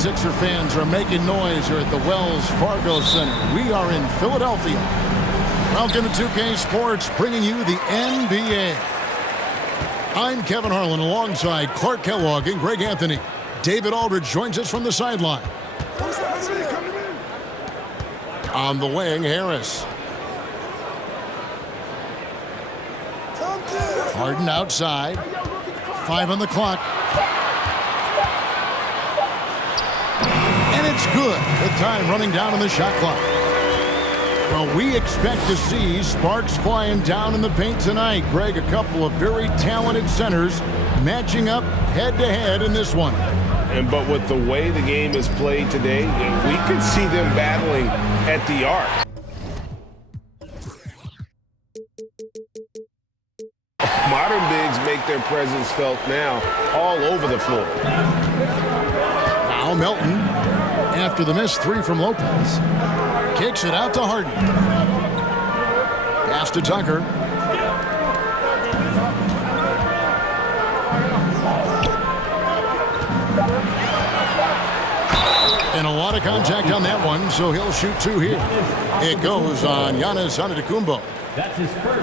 76er fans are making noise here at the Wells Fargo Center. We are in Philadelphia. Welcome to 2K Sports, bringing you the NBA. I'm Kevin Harlan alongside Clark Kellogg and Greg Anthony. David Aldridge joins us from the sideline. On the wing, Harris. Harden outside. 5 on the clock. And it's good with time running down on the shot clock. Well, we expect to see sparks flying down in the paint tonight. Greg, a couple of very talented centers matching up head-to-head in this one. But with the way the game is played today, we could see them battling at the arc. Modern bigs make their presence felt now all over the floor. Now Melton, after the missed 3 from Lopez, kicks it out to Harden. Pass to Tucker. And a lot of contact on that one, so he'll shoot 2 here. It goes on Giannis Antetokounmpo.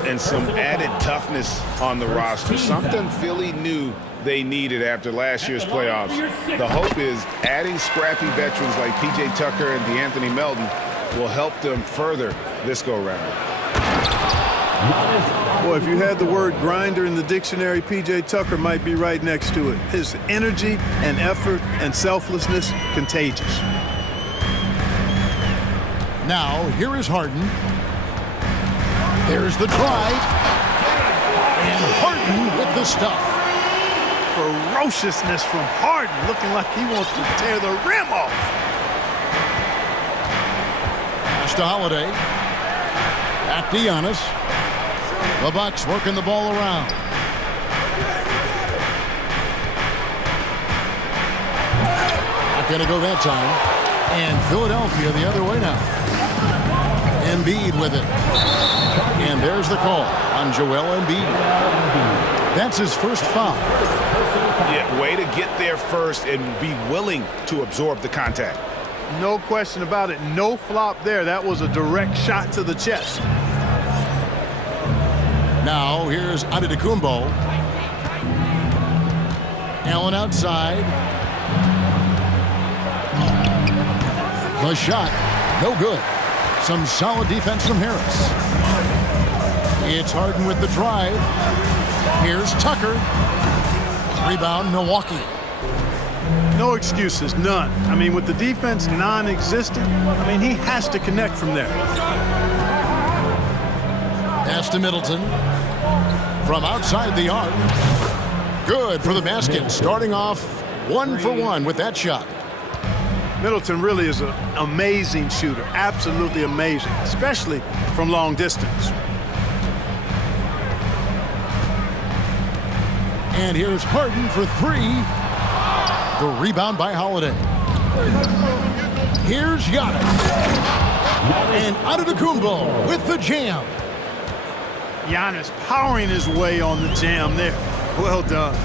And some added toughness on the roster, something Philly knew they needed after last year's playoffs. The hope is adding scrappy veterans like P.J. Tucker and DeAnthony Melton will help them further this go-round. Boy, if you had the word grinder in the dictionary, P.J. Tucker might be right next to it. His energy and effort and selflessness, contagious. Now, here is Harden. There's the drive. And Harden with the stuff. Ferociousness from Harden, looking like he wants to tear the rim off. Pass to Holiday. Back to Giannis. The Bucks working the ball around. Not going to go that time. And Philadelphia the other way now. Embiid with it. And there's the call on Joel Embiid. That's his first foul. Yeah, way to get there first and be willing to absorb the contact. No question about it. No flop there. That was a direct shot to the chest. Now here's Antetokounmpo. Allen outside. The shot, no good. Some solid defense from Harris. It's Harden with the drive. Here's Tucker. Rebound, Milwaukee. No excuses, none. I mean, with the defense non-existent, he has to connect from there. Pass to Middleton. From outside the arc. Good for the basket. Starting off 1 for 1 with that shot. Middleton really is an amazing shooter. Absolutely amazing, especially from long distance. And here's Harden for 3. The rebound by Holiday. Here's Giannis. And Antetokounmpo with the jam. Giannis powering his way on the jam there. Well done.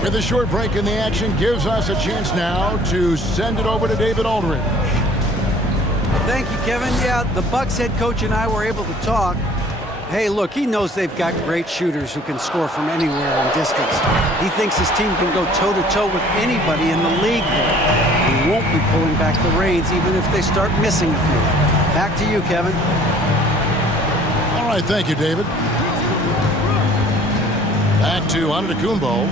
With a short break in the action, gives us a chance now to send it over to David Aldridge. Thank you, Kevin. Yeah, the Bucks head coach and I were able to talk. Hey, look, he knows they've got great shooters who can score from anywhere in distance. He thinks his team can go toe-to-toe with anybody in the league there. He won't be pulling back the reins even if they start missing a few. Back to you, Kevin. All right, thank you, David. Back to Antetokounmpo.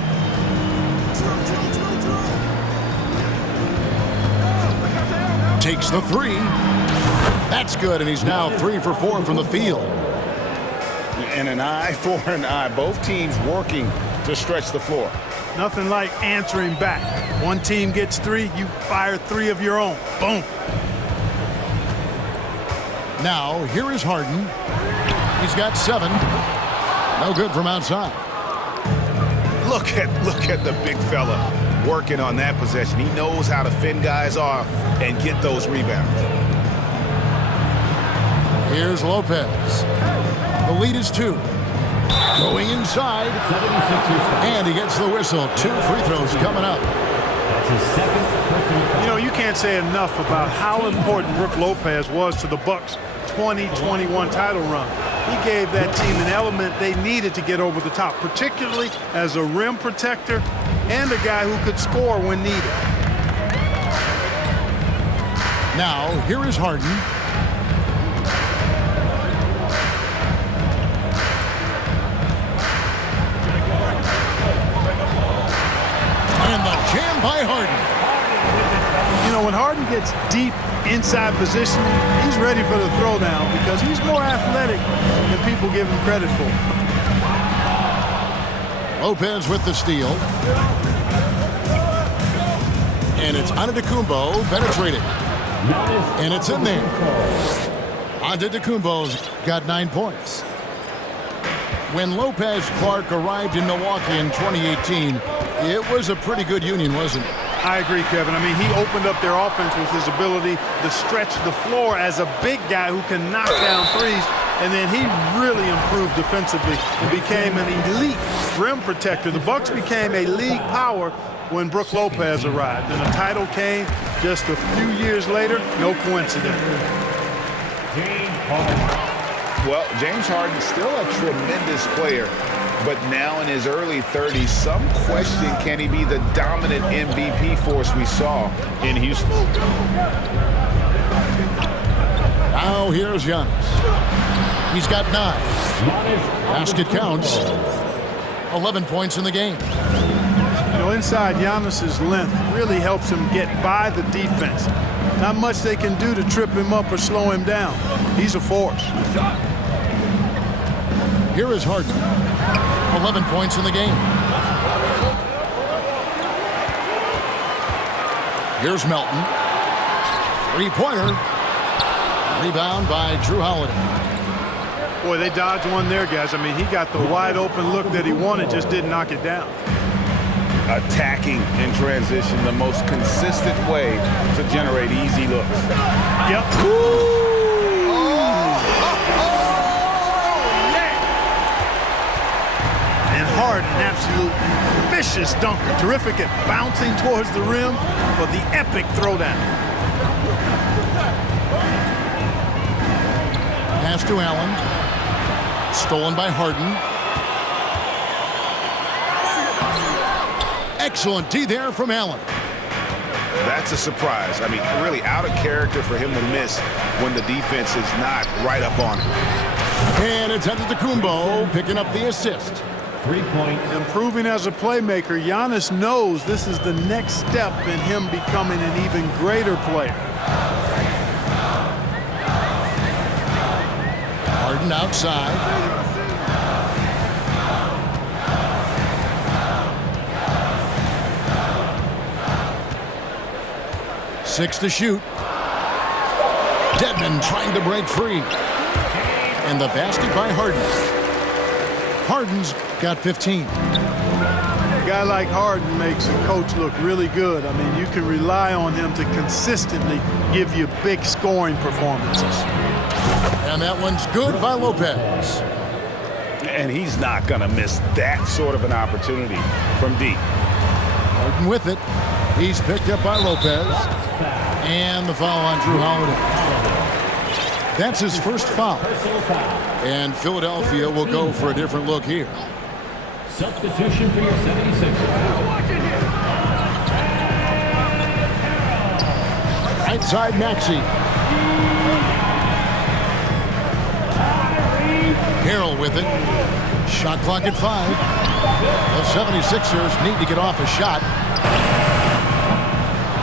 Takes the 3. That's good, and he's now 3 for 4 from the field. And an eye for an eye. Both teams working to stretch the floor. Nothing like answering back. One team gets 3, you fire 3 of your own. Boom. Now, here is Harden. He's got 7. No good from outside. Look at the big fella working on that possession. He knows how to fend guys off and get those rebounds. Here's Lopez. The lead is 2. Going inside. And he gets the whistle. 2 free throws coming up. That's his second personal can't say enough about how important Brook Lopez was to the Bucks' 2021 title run. He gave that team an element they needed to get over the top, particularly as a rim protector and a guy who could score when needed. Now, here is Harden. And the jam by Harden. You know, when Harden gets deep inside positioning, he's ready for the throwdown because he's more athletic than people give him credit for. Lopez with the steal. And it's Antetokounmpo penetrating. And it's in there. Antetokounmpo's got 9 points. When Lopez Clark arrived in Milwaukee in 2018, it was a pretty good union, wasn't it? I agree, Kevin. I mean, he opened up their offense with his ability to stretch the floor as a big guy who can knock down threes, and then he really improved defensively and became an elite rim protector. The Bucks became a league power when Brook Lopez arrived, and the title came just a few years later. No coincidence. Well, James Harden's still a tremendous player, but now in his early 30s, some question, can he be the dominant MVP force we saw in Houston? Now here's Giannis. He's got 9. Basket counts. 11 points in the game. You know, inside, Giannis's length really helps him get by the defense. Not much they can do to trip him up or slow him down. He's a force. Here is Harden. 11 points in the game. Here's Melton. 3-pointer. Rebound by Jrue Holiday. Boy, they dodged one there, guys. I mean, he got the wide open look that he wanted, just didn't knock it down. Attacking in transition, the most consistent way to generate easy looks. Yep. And Harden, an absolute vicious dunker. Terrific at bouncing towards the rim for the epic throwdown. Pass to Allen. Stolen by Harden. Excellent D there from Allen. That's a surprise. I mean, really out of character for him to miss when the defense is not right up on him. And it's Antetokounmpo picking up the assist. 3-point. Improving as a playmaker, Giannis knows this is the next step in him becoming an even greater player. Harden outside. Six to shoot. Dedmon trying to break free. And the basket by Harden. Harden's got 15. A guy like Harden makes a coach look really good. I mean, you can rely on him to consistently give you big scoring performances. And that one's good by Lopez. And he's not going to miss that sort of an opportunity from deep. Harden with it. He's picked up by Lopez. And the foul on Jrue Holiday. That's his first foul. And Philadelphia will go for a different look here. Substitution for your 76ers. Right side Maxey. Harrell with it. Shot clock at 5. The 76ers need to get off a shot.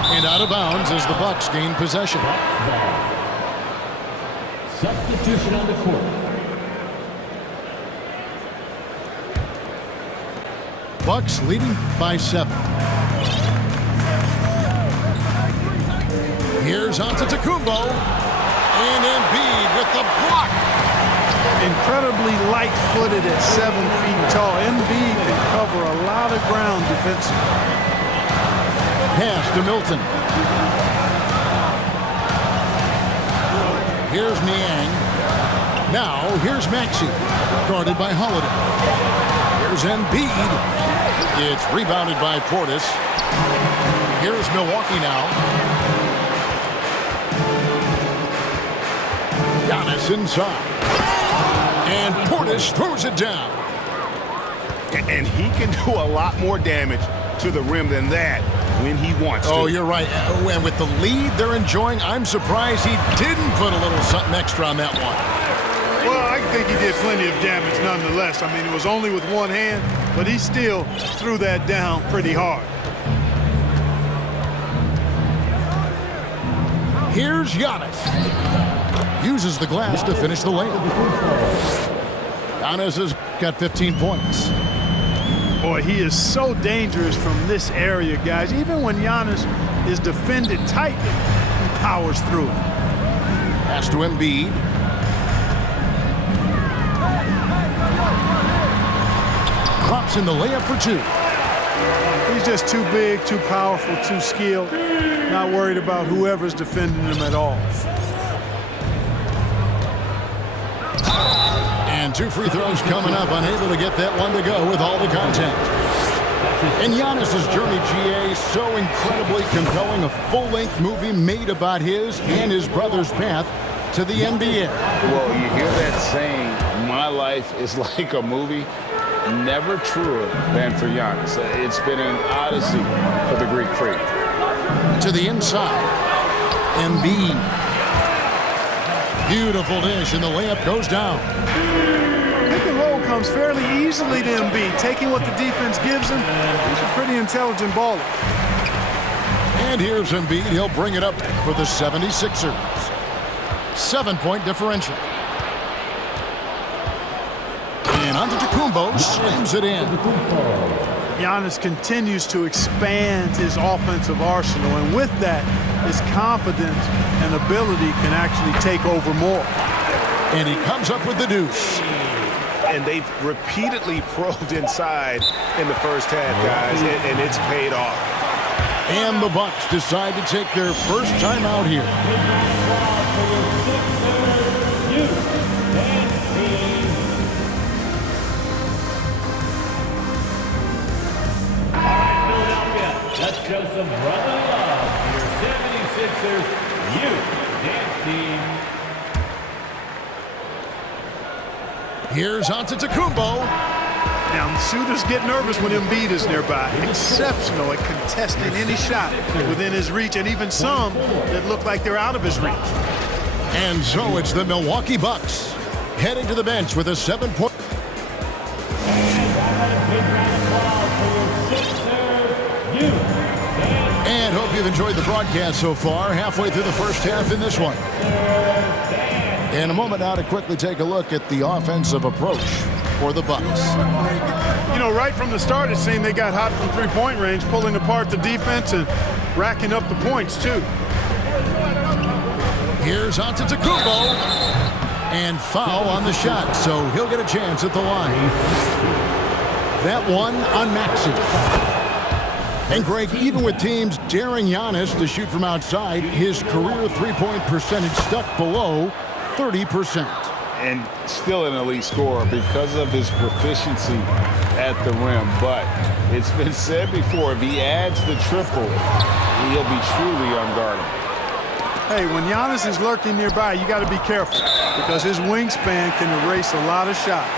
And out of bounds as the Bucks gain possession. Substitution on the court. Bucks leading by 7. Here's Antetokounmpo. And Embiid with the block. Incredibly light-footed at 7 feet tall. Embiid can cover a lot of ground defensively. Pass to Milton. Here's Niang. Now, here's Maxey. Guarded by Holiday. Here's Embiid. It's rebounded by Portis. Here's Milwaukee now. Giannis inside. And Portis throws it down. And he can do a lot more damage to the rim than that when he wants to. Oh, you're right. And with the lead they're enjoying, I'm surprised he didn't put a little something extra on that one. Well, I think he did plenty of damage nonetheless. I mean, it was only with one hand, but he still threw that down pretty hard. Here's Giannis. Uses the glass to finish the layup. Giannis has got 15 points. Boy, he is so dangerous from this area, guys. Even when Giannis is defended tightly, he powers through it. Pass to Embiid. Drops in the layup for two. He's just too big, too powerful, too skilled. Not worried about whoever's defending him at all. And two free throws coming up. Unable to get that one to go with all the contact. And Giannis's journey, GA, so incredibly compelling. A full-length movie made about his and his brother's path to the NBA. Well, you hear that saying, my life is like a movie. Never truer than for Giannis. It's been an odyssey for the Greek freak. To the inside. Embiid. Beautiful dish, and the layup goes down. Pick and roll comes fairly easily to Embiid, taking what the defense gives him. He's a pretty intelligent baller. And here's Embiid. He'll bring it up for the 76ers. 7-point differential. And Antetokounmpo slams it in. Giannis continues to expand his offensive arsenal, and with that, his confidence and ability can actually take over more. And he comes up with the deuce. And they've repeatedly probed inside in the first half, guys, and it's paid off. And the Bucks decide to take their first time out here. Let's show some brotherly love to your 76ers Youth Dance Team. Here's Antetokounmpo. Now, shooters get nervous when Embiid is nearby. Exceptional at contesting any shot within his reach, and even some that look like they're out of his reach. And so it's the Milwaukee Bucks heading to the bench with a 7-point. And hope you've enjoyed the broadcast so far. Halfway through the first half in this one. In a moment now to quickly take a look at the offensive approach for the Bucks. You know, right from the start, it seemed they got hot from three-point range, pulling apart the defense and racking up the points, too. Here's Antetokounmpo. And foul on the shot, so he'll get a chance at the line. That one on Maxey. And Greg, even with teams daring Giannis to shoot from outside, his career three-point percentage stuck below 30%. And still an elite scorer because of his proficiency at the rim. But it's been said before, if he adds the triple, he'll be truly unguardable. Hey, when Giannis is lurking nearby, you got to be careful because his wingspan can erase a lot of shots.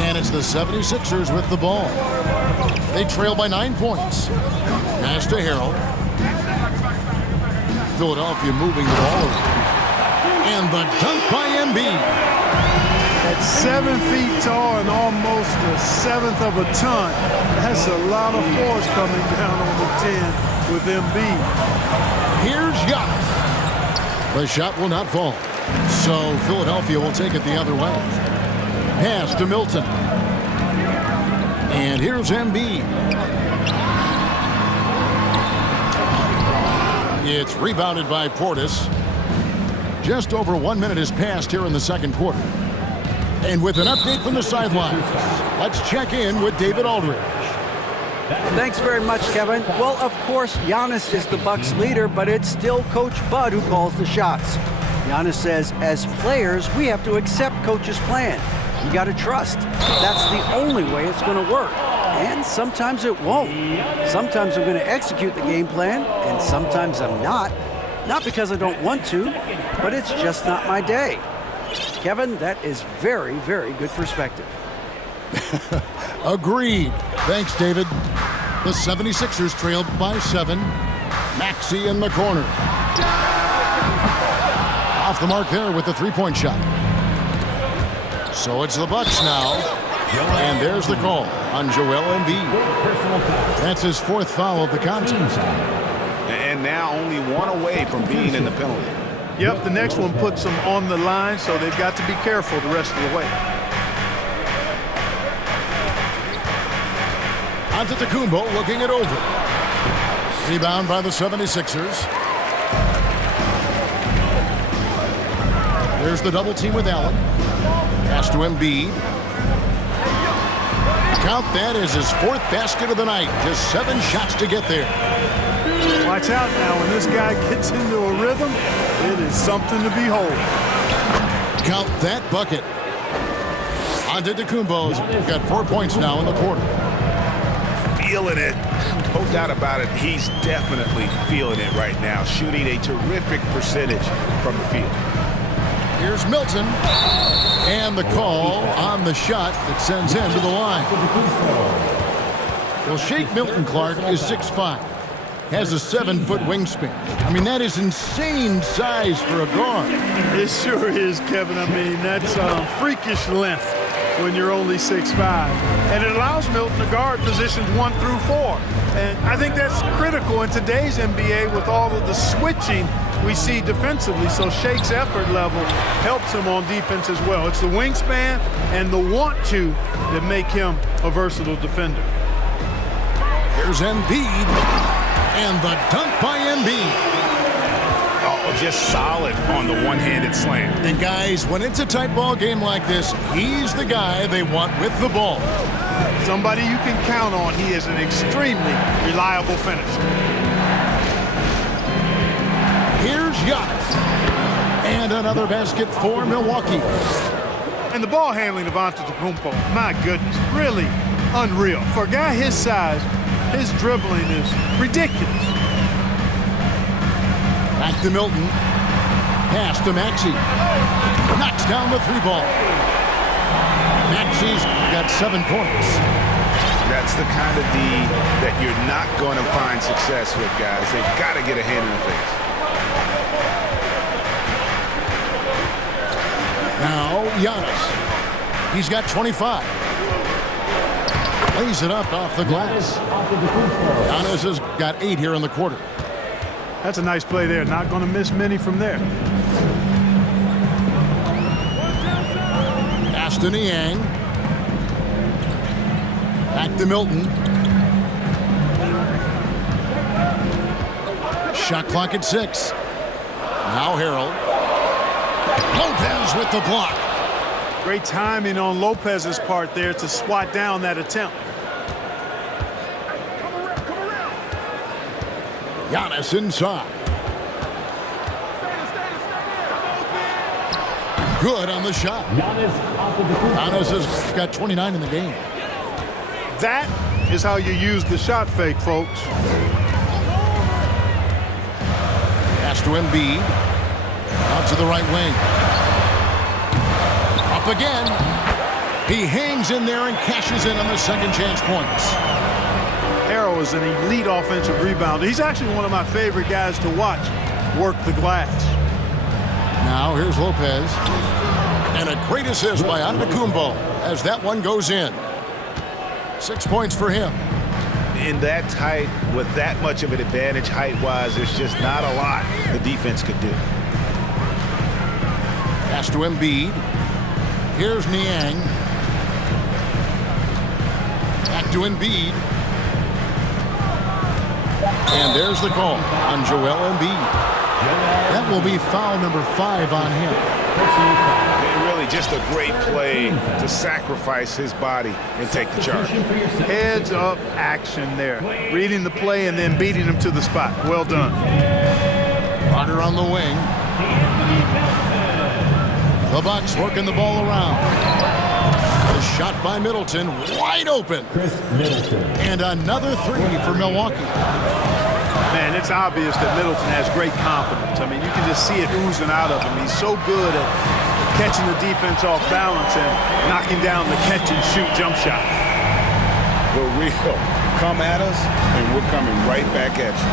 And it's the 76ers with the ball. They trail by 9 points. Pass to Harrell. Philadelphia moving the ball around. And the dunk by Embiid. At 7 feet tall and almost a seventh of a ton, that's a lot of force coming down on the 10 with Embiid. Here's Giannis. The shot will not fall. So Philadelphia will take it the other way. Pass to Milton. And here's Embiid. It's rebounded by Portis. Just over 1 minute has passed here in the second quarter. And with an update from the sidelines, let's check in with David Aldridge. Thanks very much, Kevin. Well, of course, Giannis is the Bucks leader, but it's still Coach Bud who calls the shots. Giannis says, as players, we have to accept Coach's plan. You got to trust. That's the only way it's going to work. And sometimes it won't. Sometimes I'm going to execute the game plan, and sometimes I'm not. Not because I don't want to, but it's just not my day. Kevin, that is very, very good perspective. Agreed. Thanks, David. The 76ers trailed by 7. Maxey in the corner. Off the mark there with the three-point shot. So it's the Bucks now. And there's the call on Joel Embiid. That's his 4th foul of the contest. And now only 1 away from being in the penalty. Yep, the next one puts them on the line, so they've got to be careful the rest of the way. Antetokounmpo looking it over. Rebound by the 76ers. There's the double team with Allen. Pass to Embiid. Count that as his 4th basket of the night. Just 7 shots to get there. Watch out now. When this guy gets into a rhythm, it is something to behold. Count that bucket. Antetokounmpo's got 4 points now in the quarter. Feeling it. No doubt about it. He's definitely feeling it right now. Shooting a terrific percentage from the field. Here's Milton. And the call on the shot that sends him to the line. Well, Shake Milton Clark is 6'5". Has a 7-foot wingspan. I mean, that is insane size for a guard. It sure is, Kevin. I mean, that's freakish length when you're only 6'5". And it allows Milton to guard positions 1 through 4. And I think that's critical in today's NBA with all of the switching we see defensively. So Shake's effort level helps him on defense as well. It's the wingspan and the want-to that make him a versatile defender. Here's Embiid. And the dunk by Embiid. Oh, just solid on the one-handed slam. And guys, when it's a tight ball game like this, he's the guy they want with the ball. Somebody you can count on. He is an extremely reliable finisher. Here's Giannis. And another basket for Milwaukee. And the ball handling of Antetokounmpo, my goodness, really unreal. For a guy his size, his dribbling is ridiculous. Back to Milton. Pass to Maxey. Knocks down the 3-ball. Maxey's got 7 points. That's the kind of D that you're not going to find success with, guys. They've got to get a hand in the face. Now, Giannis. He's got 25. Lays it up off the glass. Giannis has got 8 here in the quarter. That's a nice play there. Not going to miss many from there. Pass to Niang. Back to Milton. Shot clock at 6. Now Harrell. Lopez with the block. Great timing on Lopez's part there to swat down that attempt. Giannis inside. Good on the shot. Giannis has got 29 in the game. That is how you use the shot fake, folks. Pass to Embiid. Out to the right wing. Up again. He hangs in there and cashes in on the second chance points. Harrell is an elite offensive rebounder. He's actually one of my favorite guys to watch work the glass. Now here's Lopez. And a great assist by Antetokounmpo as that one goes in. 6 points for him. In that tight, with that much of an advantage height-wise, there's just not a lot the defense could do. Pass to Embiid. Here's Niang. Back to Embiid. And there's the call on Joel Embiid. That will be foul number 5 on him. And really just a great play to sacrifice his body and take the charge. Heads up action there. Reading the play and then beating him to the spot. Well done. Carter on the wing. The Bucks working the ball around. The shot by Middleton, wide open. Chris Middleton. And another three for Milwaukee. Man, it's obvious that Middleton has great confidence. I mean, you can just see it oozing out of him. He's so good at catching the defense off balance and knocking down the catch-and-shoot jump shot. The real. Come at us, and we're coming right back at you.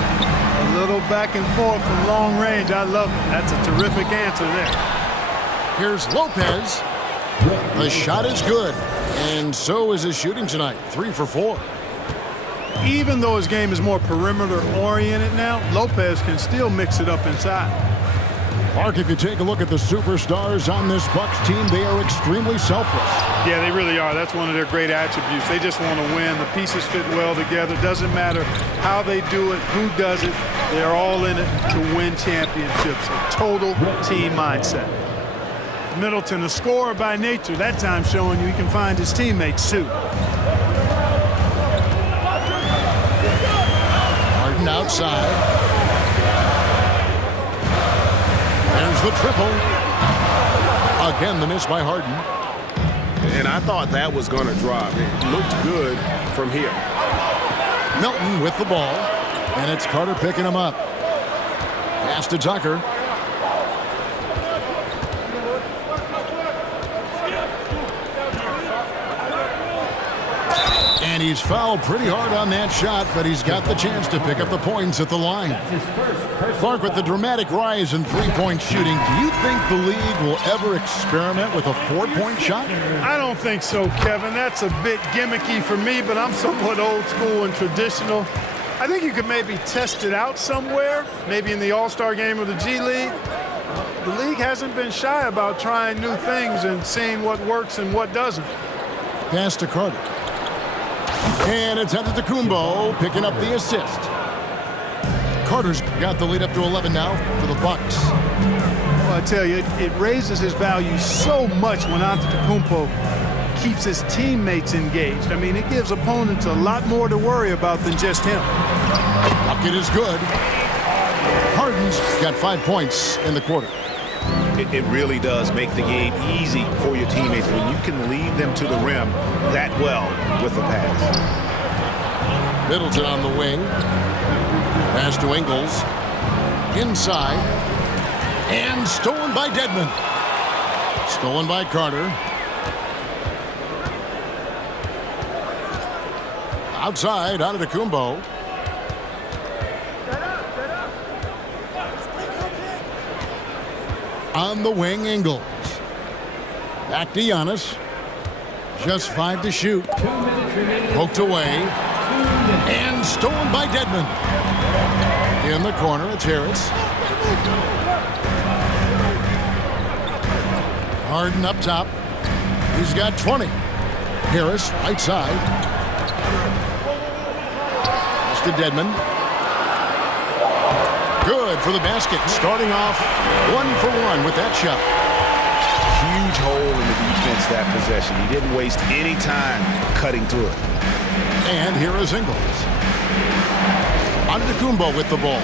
A little back and forth from long range. I love it. That's a terrific answer there. Here's Lopez. The shot is good, and so is his shooting tonight, 3 for 4. Even though his game is more perimeter-oriented now, Lopez can still mix it up inside. Mark, if you take a look at the superstars on this Bucks team, they are extremely selfless. Yeah, they really are. That's one of their great attributes. They just want to win. The pieces fit well together. Doesn't matter how they do it, who does it. They're all in it to win championships. A total team mindset. Middleton, a scorer by nature, that time showing you he can find his teammates too. Harden outside. There's the triple. Again, the miss by Harden. And I thought that was going to drop. It looked good from here. Milton with the ball. And it's Carter picking him up. Pass to Tucker. And he's fouled pretty hard on that shot, but he's got the chance to pick up the points at the line. Clark, with the dramatic rise in three-point shooting, do you think the league will ever experiment with a four-point shot? I don't think so, Kevin. That's a bit gimmicky for me, but I'm somewhat old school and traditional. I think you could maybe test it out somewhere, maybe in the All-Star game or the G League. The league hasn't been shy about trying new things and seeing what works and what doesn't. Pass to Carter. And it's Antetokounmpo picking up the assist. Carter's got the lead up to 11 now for the Bucks. Well, I tell you, it raises his value so much when Antetokounmpo keeps his teammates engaged. I mean, it gives opponents a lot more to worry about than just him. Bucket is good. Harden's got 5 points in the quarter. It really does make the game easy for your teammates when you can lead them to the rim that well with a pass. Middleton on the wing. Pass to Ingles. Inside. And stolen by Dedmon. Stolen by Carter. Outside, Antetokounmpo. On the wing, Ingles. Back to Giannis. Just 5 to shoot. Poked away. And stolen by Dedmon. In the corner, it's Harris. Harden up top. He's got 20. Harris, right side. Pass to Dedmon. Good for the basket. Starting off 1 for 1 with that shot. Huge hole in the defense that possession. He didn't waste any time cutting through it. And here is Ingles. Antetokounmpo with the ball.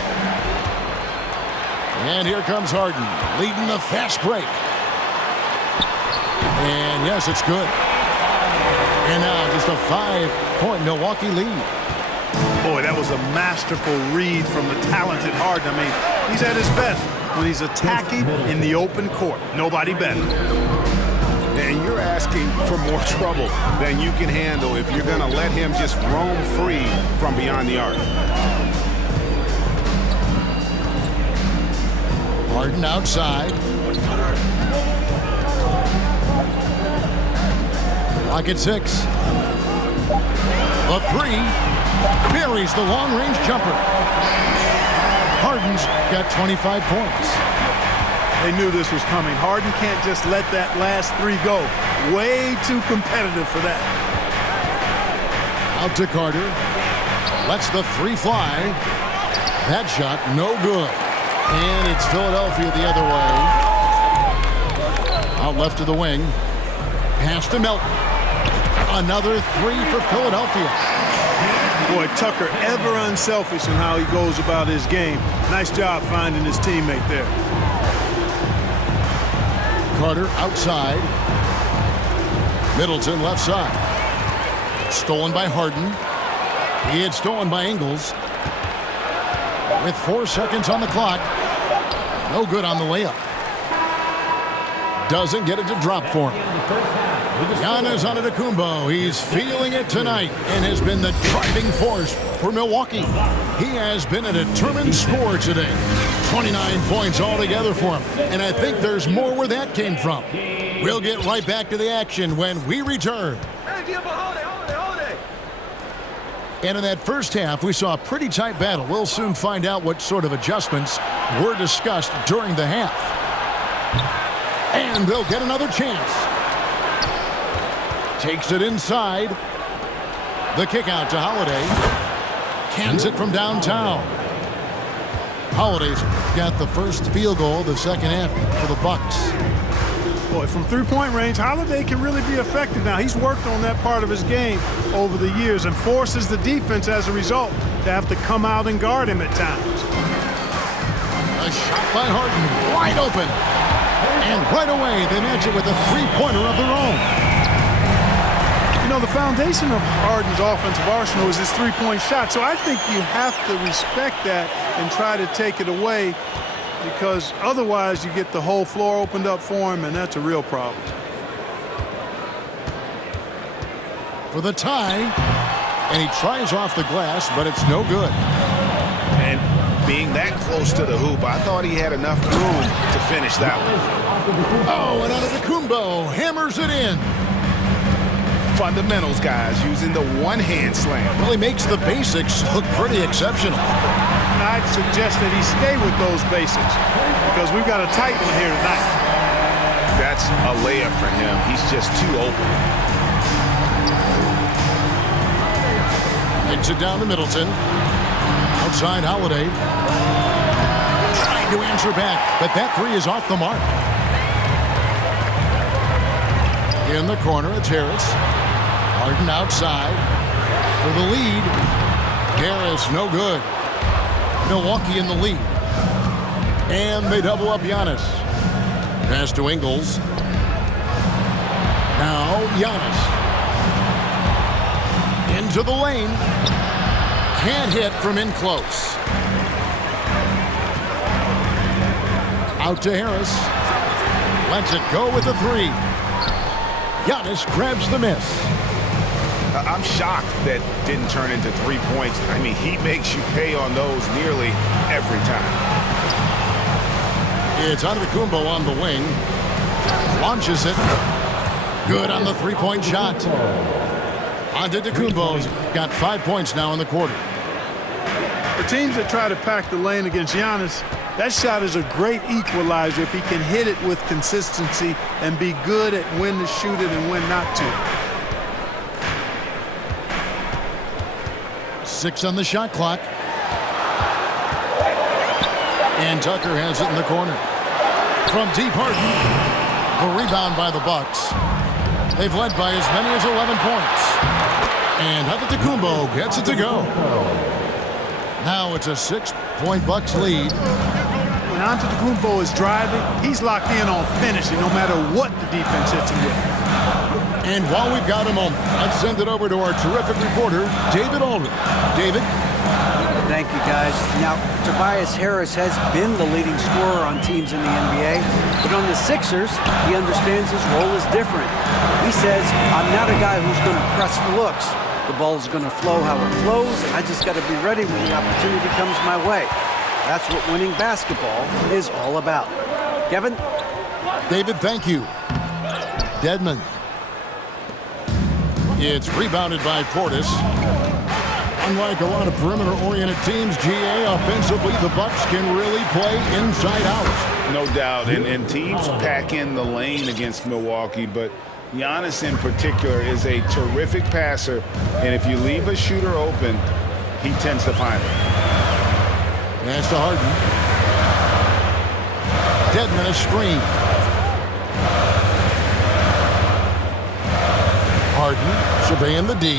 And here comes Harden, leading the fast break. And yes, it's good. And now just a 5-point Milwaukee lead. Boy, that was a masterful read from the talented Harden. I mean, he's at his best when he's attacking in the open court. Nobody better. And you're asking for more trouble than you can handle if you're going to let him just roam free from beyond the arc. Harden outside. Lock at 6. The 3. Buries the long-range jumper. Harden's got 25 points. They knew this was coming. Harden can't just let that last 3 go. Way too competitive for that. Out to Carter. Lets the 3 fly. That shot, no good. And it's Philadelphia the other way. Out left to the wing. Pass to Milton. Another 3 for Philadelphia. Boy, Tucker ever unselfish in how he goes about his game. Nice job finding his teammate there. Carter outside. Middleton left side. Stolen by Harden. He had stolen by Ingles. With 4 seconds on the clock. No good on the layup. Doesn't get it to drop for him. Giannis Antetokounmpo. He's feeling it tonight and has been the driving force for Milwaukee. He has been a determined scorer today. 29 points altogether for him. And I think there's more where that came from. We'll get right back to the action when we return. And in that first half, we saw a pretty tight battle. We'll soon find out what sort of adjustments were discussed during the half. And they'll get another chance. Takes it inside. The kick out to Holiday. Cans it from downtown. Holiday's got the first field goal of the second half for the Bucks. Boy, from three-point range, Holiday can really be effective now. He's worked on that part of his game over the years and forces the defense as a result to have to come out and guard him at times. A shot by Harden, wide open. And right away, they match it with a three-pointer of their own. You know, the foundation of Harden's offensive arsenal is his three-point shot. So I think you have to respect that and try to take it away, because otherwise you get the whole floor opened up for him, and that's a real problem. For the tie, and he tries off the glass, but it's no good. And being that close to the hoop, I thought he had enough room to finish that one. Oh, and Antetokounmpo hammers it in. Fundamentals, guys, using the one-hand slam. Well, he makes the basics look pretty exceptional. I'd suggest that he stay with those basics, because we've got a tight one here tonight. That's a layup for him. He's just too open. Takes it down to Middleton. Outside Holiday. Trying to answer back, but that three is off the mark. In the corner, it's Harris. Harden outside for the lead. Harris, no good. Milwaukee in the lead. And they double up Giannis. Pass to Ingles. Now Giannis. Into the lane. Can't hit from in close. Out to Harris. Lets it go with a three. Giannis grabs the miss. I'm shocked that didn't turn into 3 points. I mean, he makes you pay on those nearly every time. It's Antetokounmpo on the wing. Launches it. Good on the three-point shot. Antetokounmpo's got 5 points now in the quarter. For teams that try to pack the lane against Giannis, that shot is a great equalizer if he can hit it with consistency and be good at when to shoot it and when not to. 6 on the shot clock. And Tucker has it in the corner. From deep, Harden. A rebound by the Bucks. They've led by as many as 11 points. And Antetokounmpo gets it to go. Now it's a 6-point Bucks lead. When Antetokounmpo is driving, he's locked in on finishing no matter what the defense hits him with. And while we've got a moment, let's send it over to our terrific reporter, David Aldridge. David? Thank you, guys. Now, Tobias Harris has been the leading scorer on teams in the NBA, but on the Sixers, he understands his role is different. He says, I'm not a guy who's going to press for looks. The ball's going to flow how it flows, and I just got to be ready when the opportunity comes my way. That's what winning basketball is all about. Kevin? David, thank you. Dedmon. It's rebounded by Portis. Unlike a lot of perimeter-oriented teams, GA, offensively, the Bucks can really play inside out. No doubt, and teams pack in the lane against Milwaukee, but Giannis in particular is a terrific passer, and if you leave a shooter open, he tends to find it. Pass to Harden. Dedmon a screen. Harden surveying the D.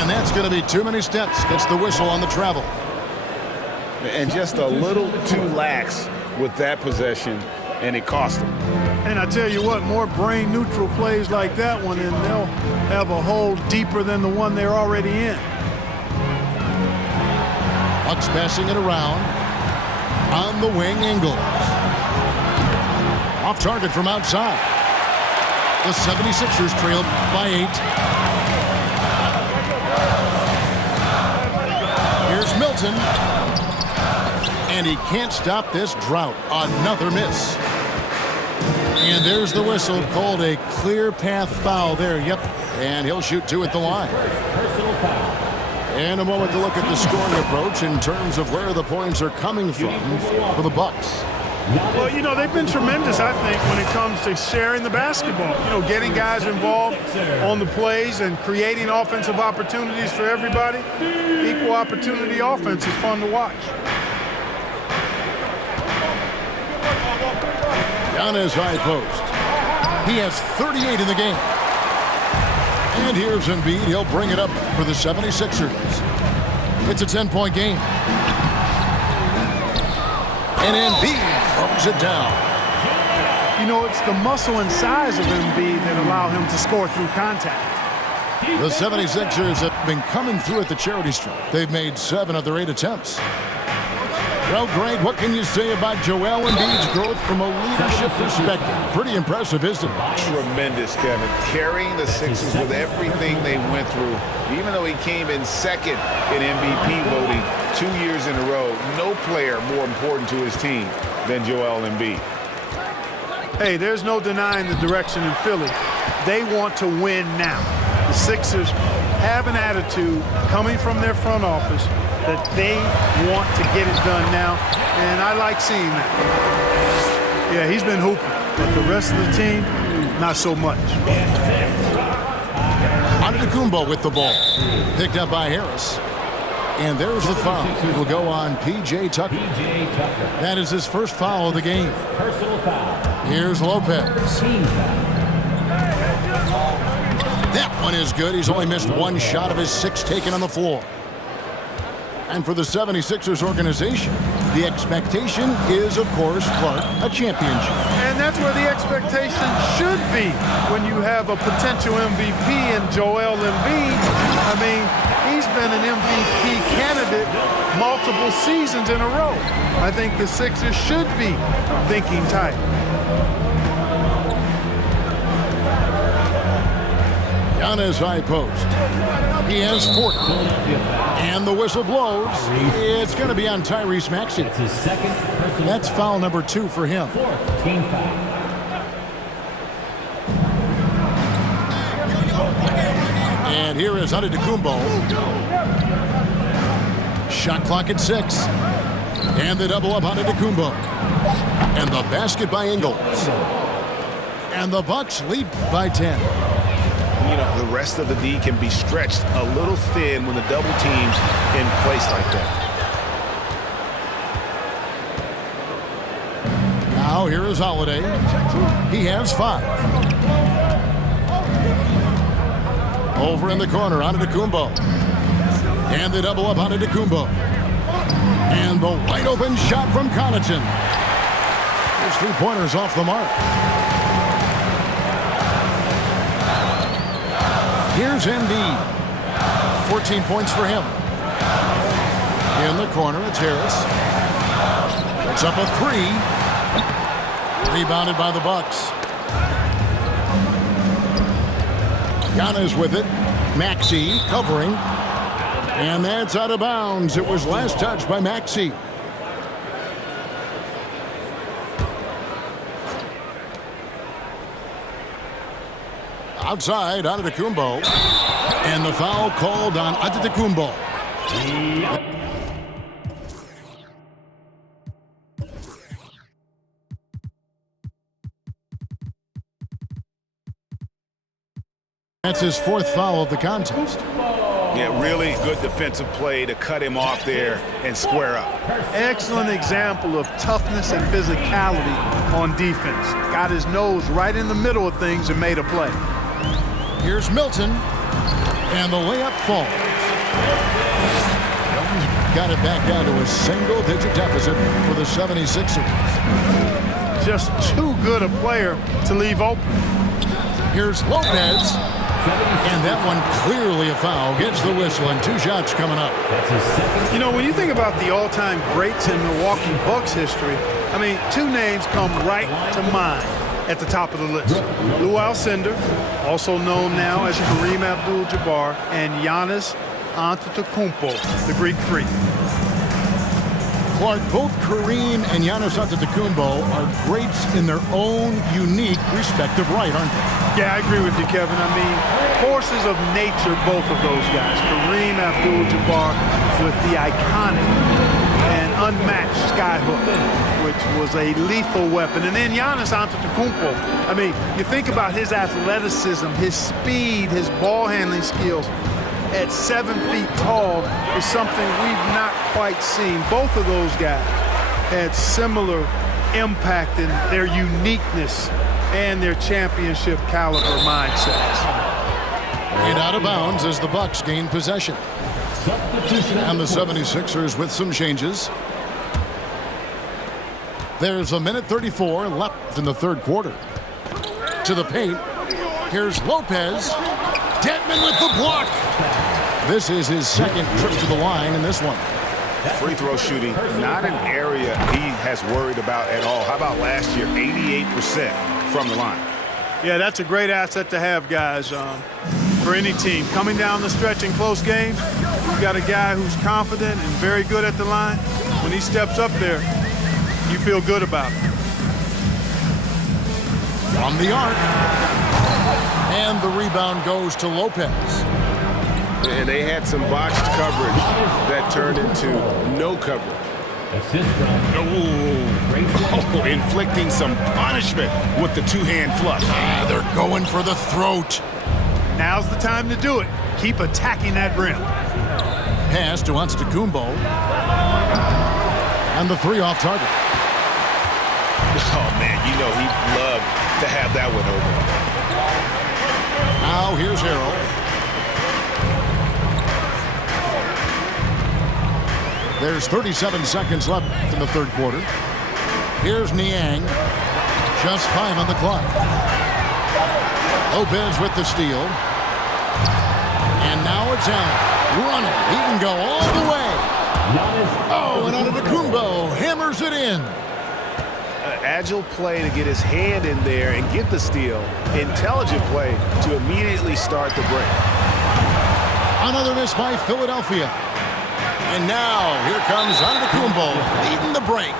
And that's going to be too many steps. Gets the whistle on the travel. And just a little too lax with that possession, and it cost him. And I tell you what, more brain-neutral plays like that one, and they'll have a hole deeper than the one they're already in. Bucks passing it around. On the wing, Ingles. Off target from outside. The 76ers trailed by 8. Here's Milton. And he can't stop this drought. Another miss. And there's the whistle, called a clear path foul there. Yep, and he'll shoot 2 at the line. And a moment to look at the scoring approach in terms of where the points are coming from for the Bucks. Well, you know, they've been tremendous, I think, when it comes to sharing the basketball. You know, getting guys involved on the plays and creating offensive opportunities for everybody. Equal opportunity offense is fun to watch. Down his high post. He has 38 in the game. And here's Embiid. He'll bring it up for the 76ers. It's a 10-point game. And Embiid throws it down. You know, it's the muscle and size of Embiid that allow him to score through contact. The 76ers have been coming through at the charity stripe. They've made 7 of their 8 attempts. Well, Greg, what can you say about Joel Embiid's growth from a leadership perspective? Pretty impressive, isn't it? Tremendous, Kevin. Carrying the Sixers with everything they went through. Even though he came in second in MVP voting 2 years in a row, no player more important to his team than Joel Embiid. Hey, there's no denying the direction in Philly. They want to win now. The Sixers have an attitude coming from their front office that they want to get it done now, and I like seeing that. Yeah, he's been hooping, but the rest of the team, not so much. Antetokounmpo with the ball. Picked up by Harris. And there's the foul. It will go on P.J. Tucker. That is his first foul of the game. Personal foul. Here's Lopez. Team foul. That one is good. He's only missed 1 shot of his 6 taken on the floor. And for the 76ers organization, the expectation is, of course, Clark, a championship. And that's where the expectation should be when you have a potential MVP in Joel Embiid. I mean, he's been an MVP candidate multiple seasons in a row. I think the Sixers should be thinking tight. On his high post. He has 40. And the whistle blows. It's going to be on Tyrese Maxey. It's his second personal That's foul number 2 for him. 4th team foul. And here is Antetokounmpo. Shot clock at 6. And the double up Antetokounmpo. And the basket by Ingles. And the Bucks lead by 10. You know, the rest of the D can be stretched a little thin when the double team's in place like that. Now here is Holiday. He has 5. Over in the corner, Antetokounmpo. And the double up Antetokounmpo. And the wide open shot from Connaughton. His 3-pointers off the mark. Here's Embiid. 14 points for him. In the corner, it's Harris. Puts up a 3. Rebounded by the Bucks. Giannis with it. Maxey covering. And that's out of bounds. It was last touched by Maxey. Outside, Antetokounmpo. And the foul called on Antetokounmpo. That's his 4th foul of the contest. Yeah, really good defensive play to cut him off there and square up. Excellent example of toughness and physicality on defense. Got his nose right in the middle of things and made a play. Here's Milton, and the layup falls. Got it back down to a single-digit deficit for the 76ers. just too good a player to leave open. Here's Lopez. And that one clearly a foul. Gets the whistle, and 2 shots coming up. That's his second. You know, when you think about the all-time greats in Milwaukee Bucks history, I mean, 2 names come right to mind at the top of the list. Lou Alcindor, also known now as Kareem Abdul-Jabbar, and Giannis Antetokounmpo, the Greek Freak. Clark, both Kareem and Giannis Antetokounmpo are greats in their own unique respective right, aren't they? Yeah, I agree with you, Kevin. I mean, forces of nature, both of those guys. Kareem Abdul-Jabbar with the iconic and unmatched skyhook, which was a lethal weapon. And then Giannis Antetokounmpo. I mean, you think about his athleticism, his speed, his ball handling skills. At 7 feet tall is something we've not quite seen. Both of those guys had similar impact in their uniqueness and their championship caliber mindsets. And out of bounds as the Bucks gain possession. And the 76ers with some changes. There's a minute 34 left in the third quarter. To the paint. Here's Lopez. Dedmon with the block. This is his second trip to the line in this one. Free throw shooting, not an area he has worried about at all. How about last year, 88% from the line? Yeah, that's a great asset to have, guys, for any team. Coming down the stretch in close games, you've got a guy who's confident and very good at the line. When he steps up there, you feel good about it. From the arc. And the rebound goes to Lopez. And they had some botched coverage that turned into no coverage. Assist from Inflicting some punishment with the 2-hand flush. They're going for the throat. Now's the time to do it. Keep attacking that rim. Pass to Antetokounmpo. And the 3 off target. Oh, man, you know he'd love to have that one over. Now here's Harrell. There's 37 seconds left in the third quarter. Here's Niang. Just 5 on the clock. Lopez with the steal. And now it's Allen. Running. He can go all the way. Oh, and Antetokounmpo hammers it in. Agile play to get his hand in there and get the steal. Intelligent play to immediately start the break. Another miss by Philadelphia. And now here comes Antetokounmpo leading the break.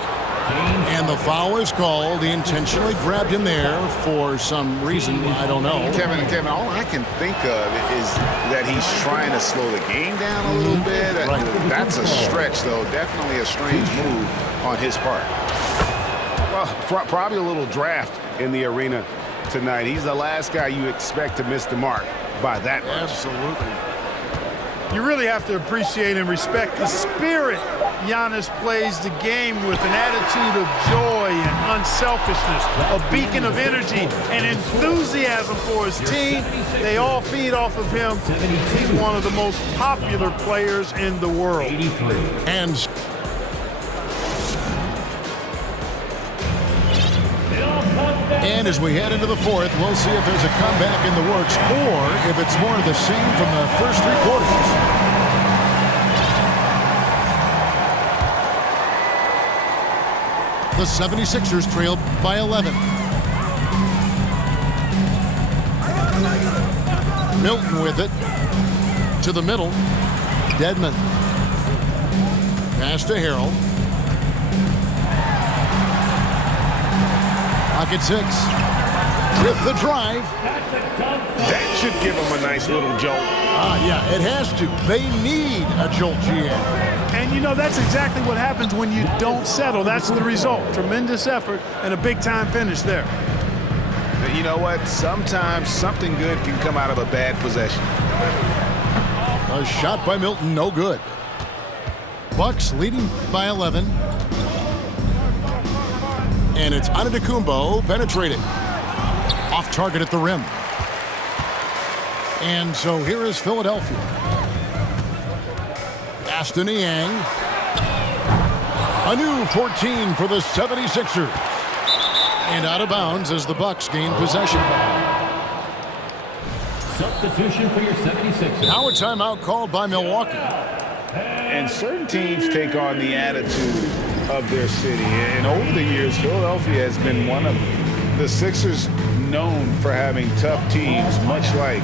And the foul is called. He intentionally grabbed him there for some reason. I don't know. Kevin, all I can think of is that he's trying to slow the game down a little bit. Right. That's a stretch, though. Definitely a strange move on his part. Well, probably a little draft in the arena tonight. He's the last guy you expect to miss the mark by that much. Absolutely. You really have to appreciate and respect the spirit Giannis plays the game with, an attitude of joy and unselfishness, a beacon of energy and enthusiasm for his team. They all feed off of him. He's one of the most popular players in the world. And as we head into the fourth, we'll see if there's a comeback in the works or if it's more of the same from the first 3 quarters. The 76ers trail by 11. Milton with it. To the middle. Dedmon. Pass to Harrell. Pocket 6. With the drive. That should give him a nice little jolt. Yeah, it has to. They need a jolt, GM. And you know, that's exactly what happens when you don't settle. That's the result. Tremendous effort and a big-time finish there. You know what? Sometimes something good can come out of a bad possession. A shot by Milton, no good. Bucks leading by 11. And it's Antetokounmpo penetrating. Off target at the rim. And so here is Philadelphia. Aston Niang. A new 14 for the 76ers. And out of bounds as the Bucks gain possession. Substitution for your 76ers. Now a timeout called by Milwaukee. And certain teams take on the attitude of their city. And over the years, Philadelphia has been one of the Sixers known for having tough teams, much like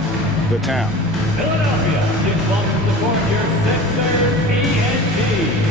the town. Philadelphia, please welcome to the court your Sixer ENT.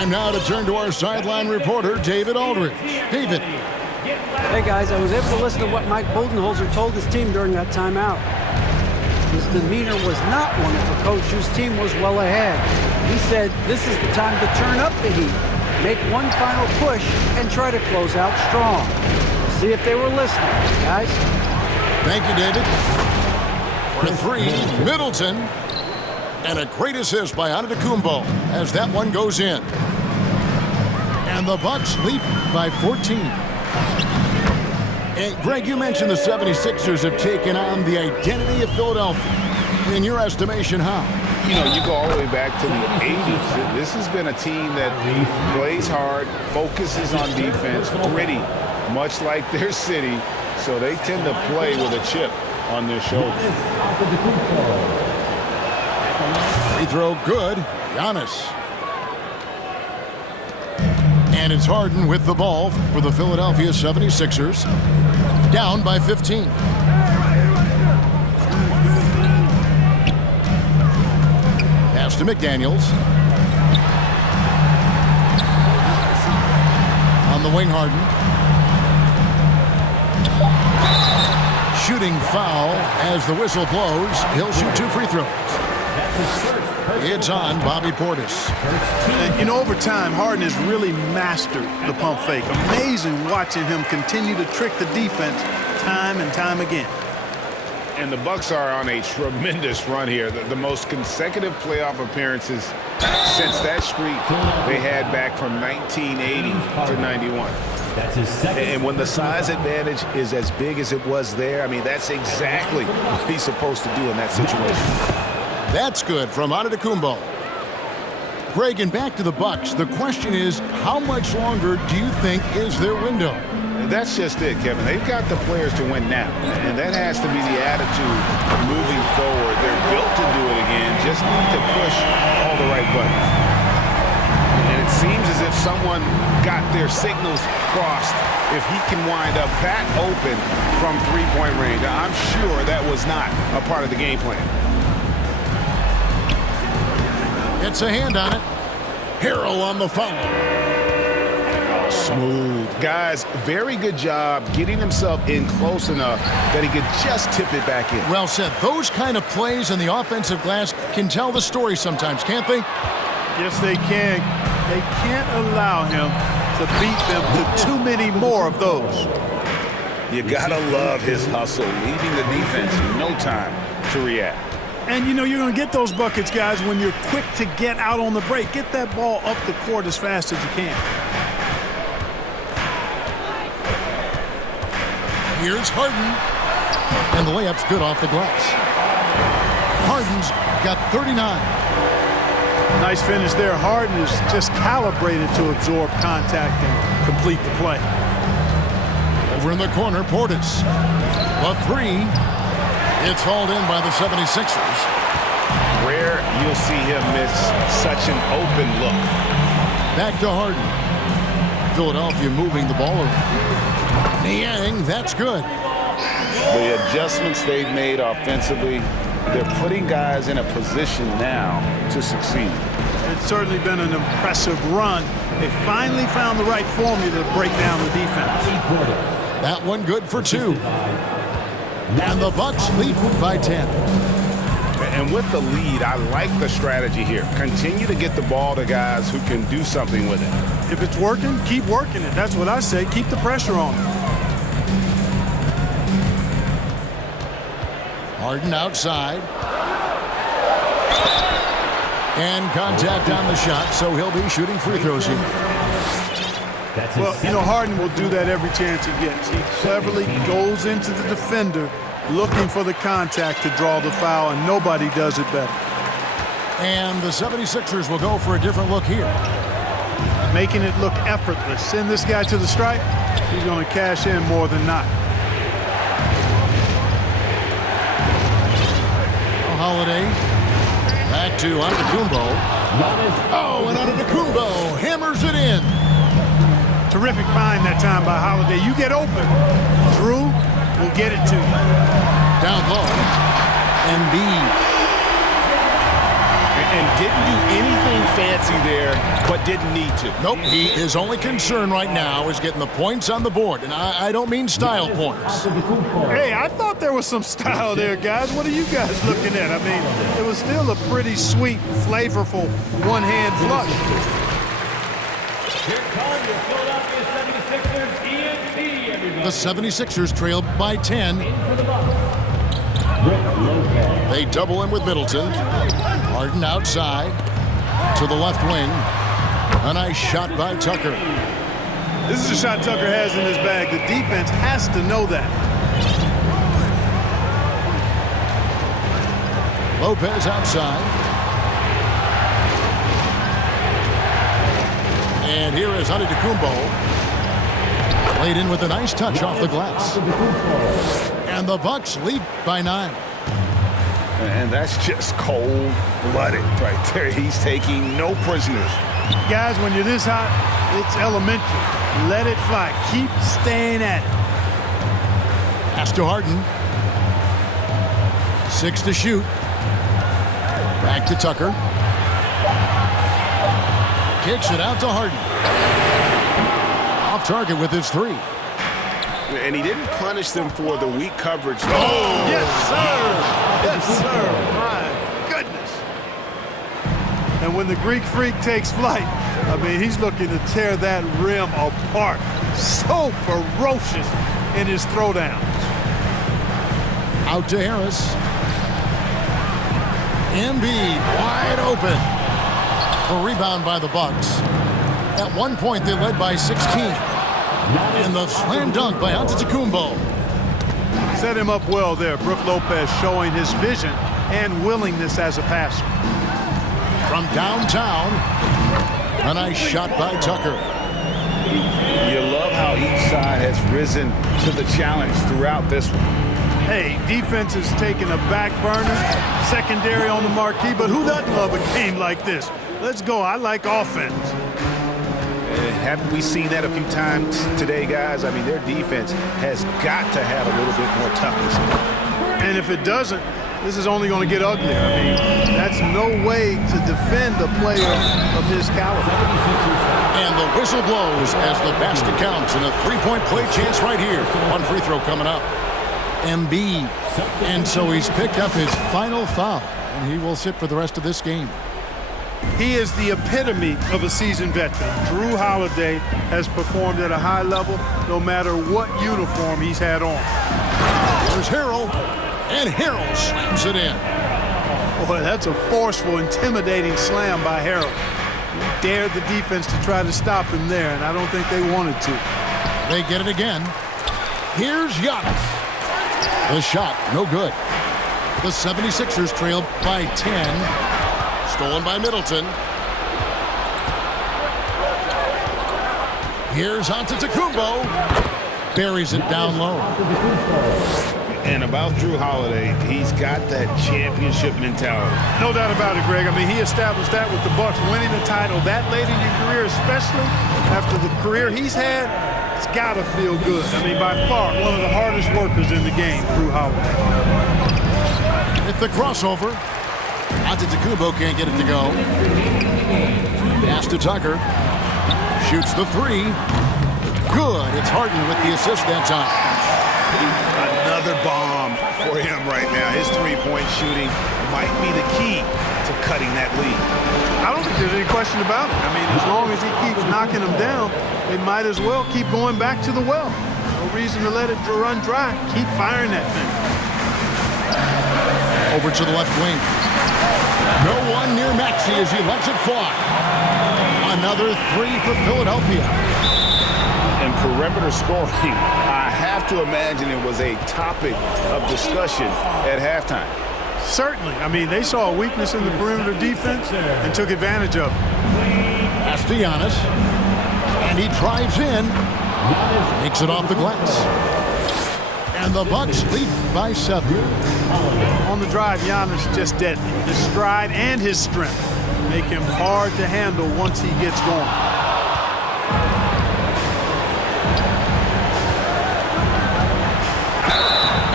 Time now to turn to our sideline reporter, David Aldridge. David. Hey guys, I was able to listen to what Mike Budenholzer told his team during that timeout. His demeanor was not one of a coach whose team was well ahead. He said this is the time to turn up the heat, make one final push, and try to close out strong. See if they were listening, guys. Thank you, David. For three, Middleton. And a great assist by Antetokounmpo as that one goes in. And the Bucks lead by 14. And Greg, you mentioned the 76ers have taken on the identity of Philadelphia. In your estimation, how? You know, you go all the way back to the 80s. This has been a team that plays hard, focuses on defense, gritty, much like their city. So they tend to play with a chip on their shoulder. Free throw good. Giannis. And it's Harden with the ball for the Philadelphia 76ers. Down by 15. Pass to McDaniels. On the wing, Harden. Shooting foul as the whistle blows. He'll shoot 2 free throws. It's on Bobby Portis. And, you know, over time, Harden has really mastered the pump fake. Amazing watching him continue to trick the defense time and time again. And the Bucks are on a tremendous run here. The most consecutive playoff appearances since that streak they had back from 1980 to 91. That's his second. And when the size advantage is as big as it was there, I mean, that's exactly what he's supposed to do in that situation. That's good from Antetokounmpo. Greg, and back to the Bucks. The question is, how much longer do you think is their window? That's just it, Kevin. They've got the players to win now, and that has to be the attitude moving forward. They're built to do it again, just need to push all the right buttons. And it seems as if someone got their signals crossed. If he can wind up that open from three-point range, I'm sure that was not a part of the game plan. It's a hand on it. Hero on the foul. Smooth. Guys, very good job getting himself in close enough that he could just tip it back in. Well said. Those kind of plays in the offensive glass can tell the story sometimes, can't they? Yes, they can. They can't allow him to beat them to too many more of those. You gotta love his hustle, leaving the defense no time to react. And, you know, you're going to get those buckets, guys, when you're quick to get out on the break. Get that ball up the court as fast as you can. Here's Harden. And the layup's good off the glass. Harden's got 39. Nice finish there. Harden is just calibrated to absorb contact and complete the play. Over in the corner, Portis. The three. It's hauled in by the 76ers. Rare you'll see him miss such an open look. Back to Harden. Philadelphia moving the ball around. Niang, that's good. The adjustments they've made offensively, they're putting guys in a position now to succeed. It's certainly been an impressive run. They finally found the right formula to break down the defense. That one good for 2. And the Bucks lead by 10. And with the lead, I like the strategy here. Continue to get the ball to guys who can do something with it. If it's working, keep working it. That's what I say. Keep the pressure on. Harden outside. And contact on the shot, so he'll be shooting free throws here. Well, you know, Harden will do that every chance he gets. He cleverly goes into the defender looking for the contact to draw the foul, and nobody does it better. And the 76ers will go for a different look here. Making it look effortless. Send this guy to the stripe, he's going to cash in more than not. Holiday back to Antetokounmpo. Oh, and Antetokounmpo hammers it in. Terrific find that time by Holiday. You get open, Drew will get it to you. Down low. Embiid. And didn't do anything fancy there, but didn't need to. Nope. His only concern right now is getting the points on the board. And I don't mean style points. Hey, I thought there was some style there, guys. What are you guys looking at? I mean, it was still a pretty sweet, flavorful one-hand flush. Here comes your Philadelphia 76ers ENT, everybody. The 76ers trail by 10. They double him with Middleton. Harden outside to the left wing. A nice shot by Tucker. This is a shot Tucker has in his bag. The defense has to know that. Lopez outside. And here is Antetokounmpo. Played in with a nice touch off the glass. And the Bucks lead by 9. And that's just cold-blooded right there. He's taking no prisoners. Guys, when you're this hot, it's elementary. Let it fly. Keep staying at it. Pass to Harden. 6 to shoot. Back to Tucker. Kicks it out to Harden. Off target with his 3. And he didn't punish them for the weak coverage. Oh, yes, sir. Yes, sir. My goodness. And when the Greek Freak takes flight, I mean, he's looking to tear that rim apart. So ferocious in his throwdowns. Out to Harris. Embiid wide open. A rebound by the Bucks. At one point, they led by 16. And the slam dunk by Antetokounmpo. Set him up well there. Brook Lopez showing his vision and willingness as a passer. From downtown, a nice shot by Tucker. You love how each side has risen to the challenge throughout this one. Hey, defense is taking a back burner, secondary on the marquee, but who doesn't love a game like this? Let's go. I like offense. Haven't we seen that a few times today, guys? I mean, their defense has got to have a little bit more toughness. And if it doesn't, this is only going to get uglier. I mean, that's no way to defend a player of his caliber. And the whistle blows as the basket counts, and a three-point play chance right here. One free throw coming up. Embiid. And so he's picked up his final foul, and he will sit for the rest of this game. He is the epitome of a seasoned veteran. Drew Holiday has performed at a high level no matter what uniform he's had on. There's Harrell, and Harrell slams it in. Boy, that's a forceful, intimidating slam by Harrell. He dared the defense to try to stop him there, and I don't think they wanted to. They get it again. Here's Giannis. The shot, no good. The 76ers trail by 10. Stolen by Middleton. Here's Antetokounmpo. Buries it down low. And about Drew Holiday, he's got that championship mentality. No doubt about it, Greg. I mean, he established that with the Bucks, winning the title that late in your career, especially after the career he's had. It's got to feel good. I mean, by far, one of the hardest workers in the game, Drew Holiday. At the crossover. Antetokounmpo can't get it to go. Pass to Tucker. Shoots the 3. Good. It's Harden with the assist that time. Another bomb for him right now. His three-point shooting might be the key to cutting that lead. I don't think there's any question about it. I mean, as long as he keeps knocking them down, they might as well keep going back to the well. No reason to let it run dry. Keep firing that thing. Over to the left wing. No one near Maxey as he lets it fly. Another three for Philadelphia. And perimeter scoring, I have to imagine it was a topic of discussion at halftime. Certainly. I mean, they saw a weakness in the perimeter defense and took advantage of it. Pass to Giannis. And he drives in. Makes it off the glass. And the Bucks lead by 7. On the drive, Giannis just deadly. His stride and his strength make him hard to handle once he gets going.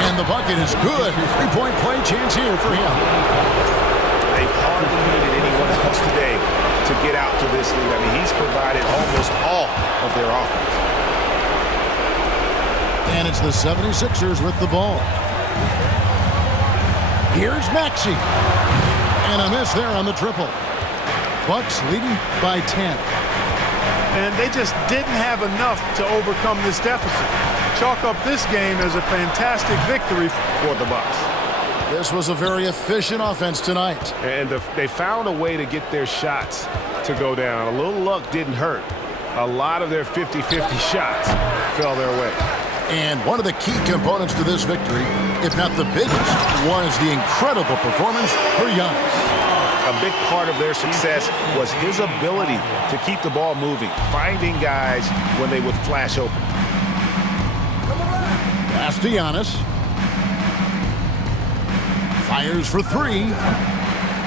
And the bucket is good. Three-point play chance here for him. They've hardly needed anyone else today to get out to this lead. I mean, he's provided almost all of their offense. And it's the 76ers with the ball. Here's Maxey. And a miss there on the triple. Bucks leading by 10. And they just didn't have enough to overcome this deficit. Chalk up this game as a fantastic victory for the Bucks. This was a very efficient offense tonight. And they found a way to get their shots to go down. A little luck didn't hurt. A lot of their 50-50 shots fell their way. And one of the key components to this victory, if not the biggest, was the incredible performance for Giannis. A big part of their success was his ability to keep the ball moving, finding guys when they would flash open. Pass to Giannis. Fires for three.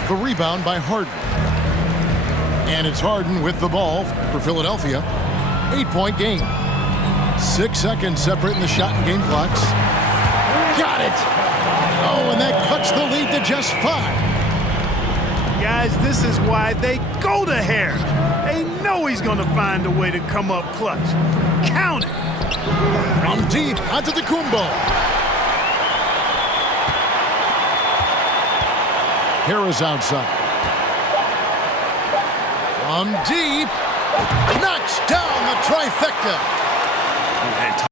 The rebound by Harden. And it's Harden with the ball for Philadelphia. 8-point game. 6 seconds separating the shot and game clocks. Got it! Oh, and that cuts the lead to just 5. Guys, this is why they go to Harris. They know he's going to find a way to come up clutch. Count it. From deep, Antetokounmpo. Harris outside. From deep, knocks down the trifecta. And talk